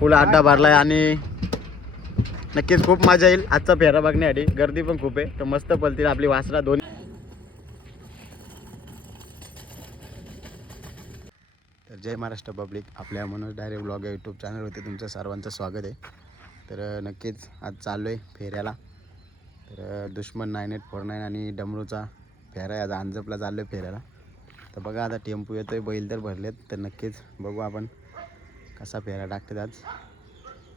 फुल अड्डा भरलाय आणि नक्कीच खूप मजा येईल. आजचा फेरा बघण्यासाठी. गर्दी पण खूप आहे. तर मस्त पलतील आपली वासरा दोन्ही. तर जय महाराष्ट्र पब्लिक. आपल्या मनोज डायरे ब्लॉग या यूट्यूब चॅनलवरती तुमचं सर्वांचं स्वागत आहे. तर नक्कीच आज चाललो आहे फेऱ्याला. तर दुश्मन नाईन एट फोर नाईन आणि डमरूचा फेरा आहे. आज अंजपला चाललो आहे फेऱ्याला. तर बघा आता टेम्पू येतो आहे बैल तर भरलेत. तर नक्कीच बघू आपण. कसा फेरा टाकतात आज?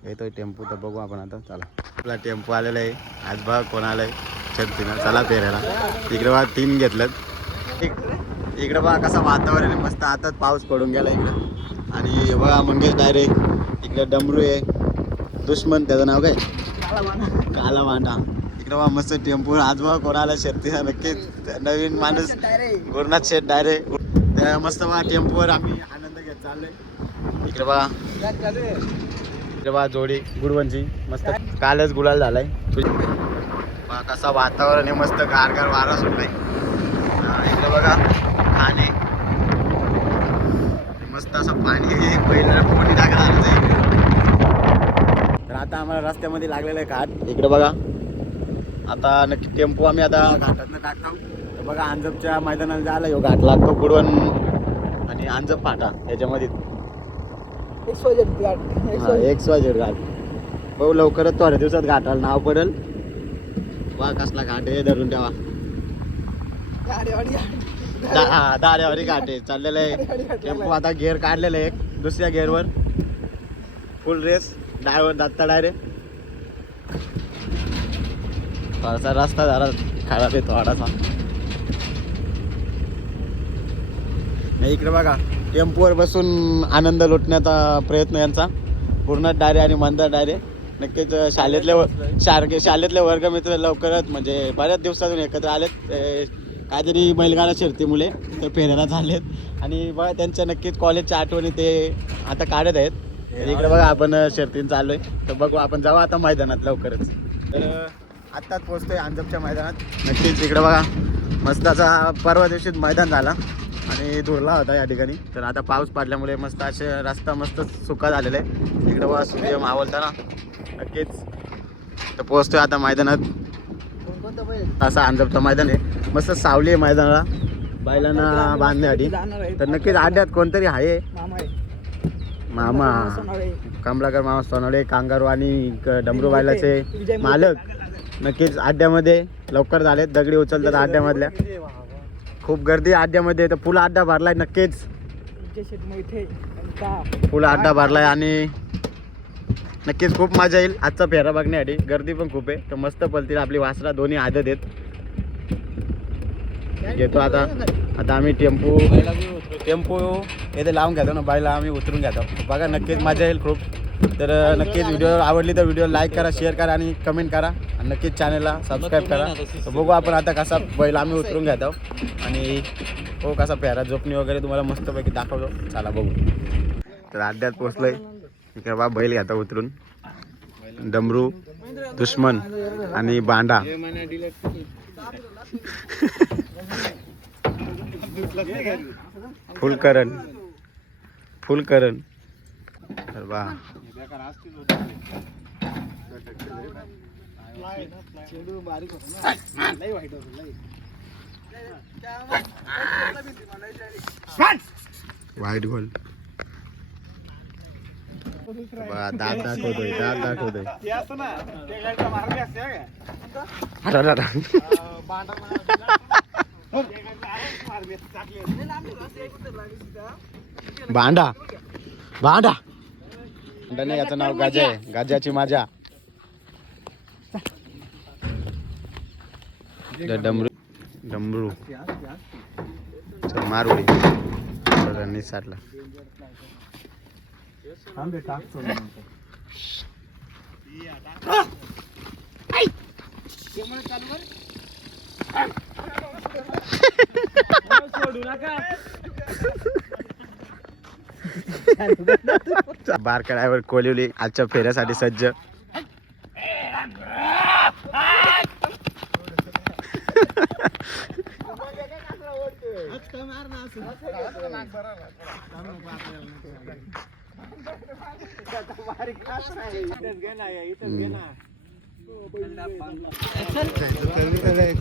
येतोय टेम्पो तर बघू आपण आता. चला. आपला टेम्पो आलेला आहे. आज बघा कोण आलं छत्तीनं चला फेरायला इकडे बघा तीन घेतलं इकडे बघा कसं वातावरण आहे. मस्त आताच पाऊस पडून गेला इकडं. आणि बघा मंगेश डायरेक्ट इकडे डमरू आहे. दुश्मन त्याचं नाव काय? काला मांडा इकडे बघा मस्त टेम्पो. आज बघा कोणाला शेतीला नक्कीच. नवीन माणूस. गुरुनाथ शेठ डायरेक्ट. त्या मस्त बघा टेम्पोवर आम्ही आनंद घेत चाललोय. इकडे बघा. इकडे बघा जोडी गुडवंची मस्त. कालच गुलाल झालाय. बघा कसा वातावरण आहे मस्त गारगार वारा सुटलाय. इकडे बघा खाणे. मस्त असं पाणी पहिलं पोटी टाकत आलं आहे तर आता आम्हाला रस्त्यामध्ये लागलेलं आहे घाट इकडे बघा. आता नक्की टेम्पो आम्ही आता घाटातनं टाकतो तर बघा अंजपच्या मैदानाला जायला येऊ घाट. लागतो गुडवन आणि अंजप फाटा याच्यामध्ये. हा, एक स्वाजेर घाट. भाऊ लवकरच थोड्या दिवसात घाटाला नाव पडेल. वा कसला घाट आहे धरून ठेवा. दा- हा, दाड्यावरी घाट आहे चाललेलं आहे. टेम्पो आता गेअर काढलेलं आहे एक दुसऱ्या गेअरवर. Full race driver Datta direct थोडासा रस्ता जरा खराब आहे थोडासा. नाही इकडे बघा. टेम्पोवर बसून आनंद लुटण्याचा प्रयत्न यांचा. पूर्ण डायरे आणि मंदार डायरे. नक्कीच शाळेतले व- शारके शाळेतले वर्गमित्र लवकरच म्हणजे बऱ्याच दिवसातून एकत्र आलेत. काहीतरी बैलगाडा शर्ती मुले ते फेऱ्याला झालेत. आणि बघा त्यांच्या नक्कीच कॉलेजच्या आठवणी ते आता काढत आहेत. तर इकडे बघा आपण शर्तीन चाललोय. तर बघू आपण जाऊ आता मैदानात लवकरच. तर आत्ताच पोहोचतोय अंजपच्या मैदानात. नक्कीच इकडे बघा. मस्त असा परवा दिवशीच मैदान झाला. आणि धुरला होता या ठिकाणी. तर आता पाऊस पडल्यामुळे मस्त असे रस्ता मस्त सुका झालेला आहे. इकडं बघा सूर्य मावलता ना. नक्कीच. तर पोहोचतोय आता मैदानात. असं अंजपचं मैदान आहे. मस्त सावली आहे मैदानाला. बैलांना बांधण्यासाठी. तर नक्कीच आड्यात कोणतरी आहे. मामा. कमलाकर मामा सोनवडे कांगारू आणि क- डमरू बायलाचे मालक. नक्कीच आड्यामध्ये लवकर झालेत. दगडी उचलतात आड्यामधल्या. खूप गर्दी आड्यामध्ये तर फुल अड्डा भरलाय नक्कीच. फुल अड्डा भरलाय आणि नक्कीच खूप मजा येईल. आजचा फेरा बघण्यासाठी. गर्दी पण खूप आहे. तर मस्त पलतील आपली वासरा दोन्ही आदत आहेत. घेतो आता. आता आम्ही टेम्पो. टेम्पो येथे लावून घेतो ना बायला आम्ही उतरून घेतो. बघा नक्कीच मजा येईल खूप. तर नक्कीच व्हिडिओ आवडली तर व्हिडिओ लाईक करा शेअर करा आणि कमेंट करा. आणि नक्कीच चॅनलला सबस्क्राईब करा. तर बघू आपण आता कसा बैल आम्ही उतरून घेतो. आणि हो कसा पेरा जोपणी वगैरे तुम्हाला मस्तपैकी दाखवतो. चला बघू. तर अड्ड्यात पोचलोय इकडे बा बैल घेता उतरून. डमरू दुश्मन आणि बांडा. फुलकरण. फुलकरण. तर बा व्हाईट गोल्ड बा दात दाखवतोय दात दाखवतोय. अरे, अरे. भांडा भांडा भांडाने याचं नाव गाजा आहे गाजाची माझ्या ड- डमरू डमरू चल मारवडी सगळ्यांनी साठला बारका ड्रायव्हर कोलिवली आजच्या फेऱ्यासाठी सज्ज.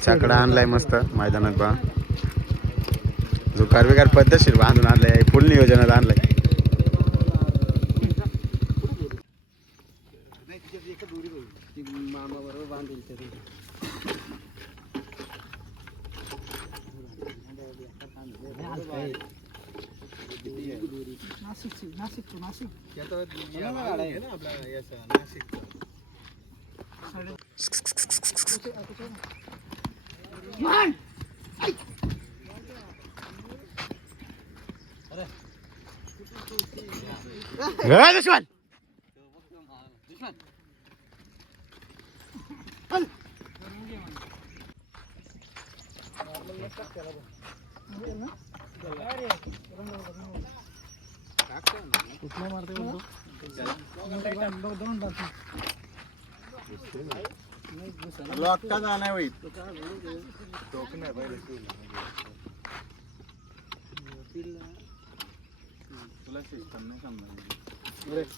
छकडा आणलाय मस्त मैदानात बा जुकार बिकार पद्धतशीर बांधून आणलाय फुल नियोजनात आणलाय. मामा बरोबर लॉकटा जाणार नाशिक नाशिक नाशिक डेंजर नको नको नाही, मी नाही त्याला लावायचे. नाही, काय नाही, तिथे गेलो.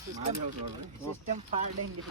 शांत नाही, असला तो single ची.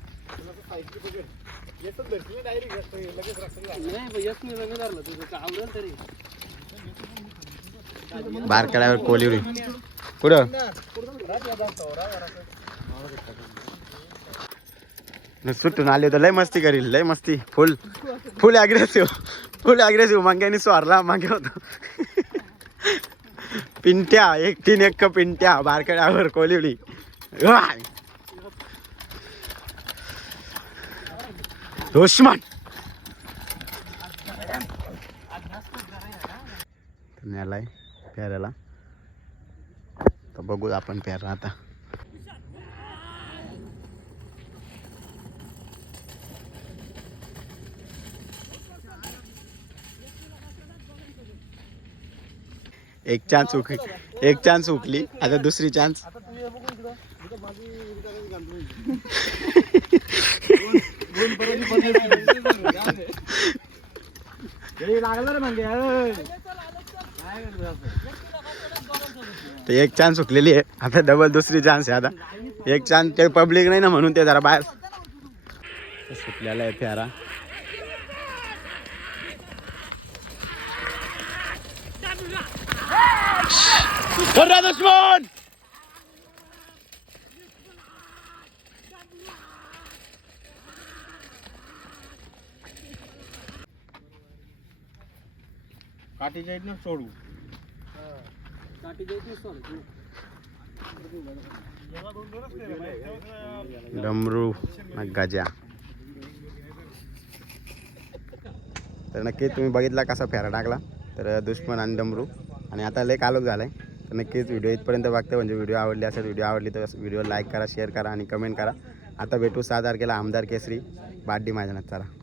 बारकड्यावर कोलिवरी कुठं? सुटून आले तर लय मस्ती करील लय मस्ती. फुल फुल अग्रेसिव्ह फुल अग्रेसिव्ह मांग्यानी स्वारला मागे होतो. पिंट्या एकटीन एक पिंट्या. बारकड्यावर कोलिवली वाय. दुश्मन नेलाय प्याऱ्याला तर बघू आपण प्यारा आता एक चान्स उक एक चान्स उकली. आता दुसरी चान्स तर एक चान्स सुकलेली आहे. आता डबल दुसरी चान्स आहे आता. एक चान्स ते पब्लिक नाही ना म्हणून ते जरा बाहेर. सुटलेला आहे प्यारा. दुश्मन काठीच्या इथनं सोडू. डमरू गजा. तर नक्की तुम्ही बघितला कसा फेरा टाकला. तर दुश्मन आणि डमरू. आणि आता लय कालोख आहे तर नक्कीच व्हिडिओ इथपर्यंत बघते. म्हणजे व्हिडिओ आवडली असेल व्हिडिओ आवडली तर व्हिडिओ लाईक करा शेअर करा आणि कमेंट करा. आता भेटू सहा तारखेला आमदार केसरी. बाड्डी मैदानात चला.